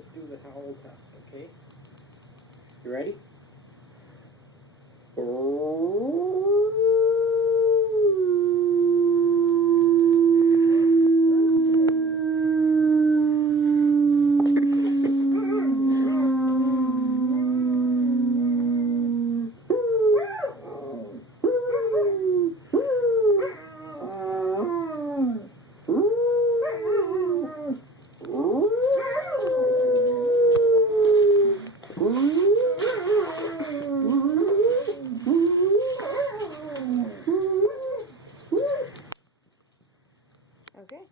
let's do the howl test, okay? You ready? Okay.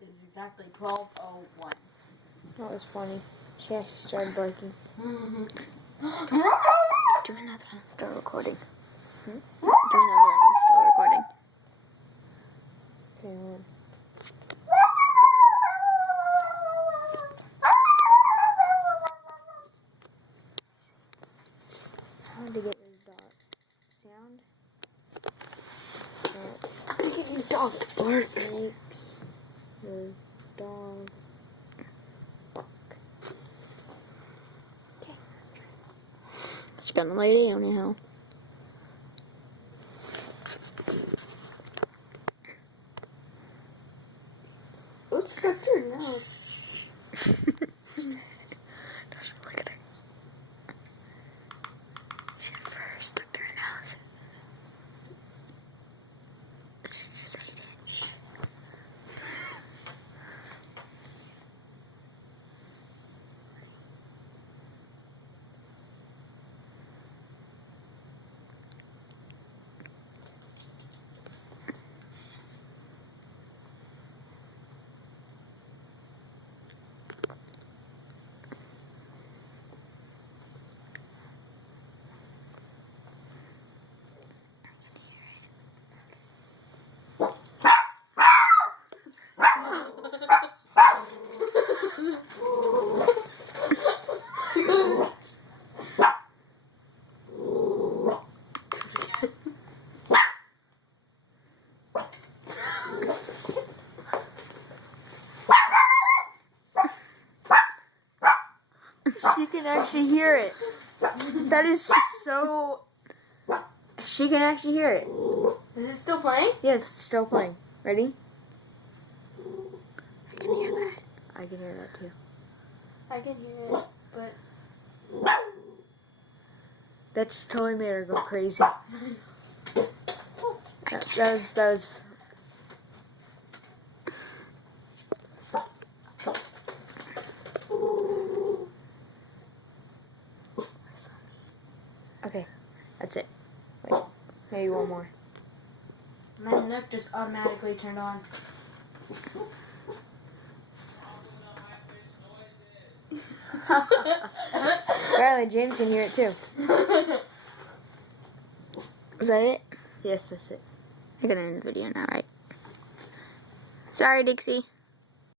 It is exactly 12:01. That was funny. She actually started barking. Do another one. I'm still recording. Do another one. I'm still recording. Okay, one. How to get your dog sound? I'm gonna get your dog to bark. Makes your dog bark. Okay, let's try. She's gonna lay down now. What's stuck to your nose? Look at her. She had fur stuck to her nose. She just ate it. She can actually hear it. That is so... She can actually hear it. Is it still playing? Yes, it's still playing. Ready? I can hear that. I can hear that too. I can hear it, but... That just totally made her go crazy. That was... Okay, that's it. Wait, maybe one more. My Nook just automatically turned on. Riley, James can hear it too. Is that it? Yes, that's it. I'm gonna end the video now, right? Sorry, Dixie.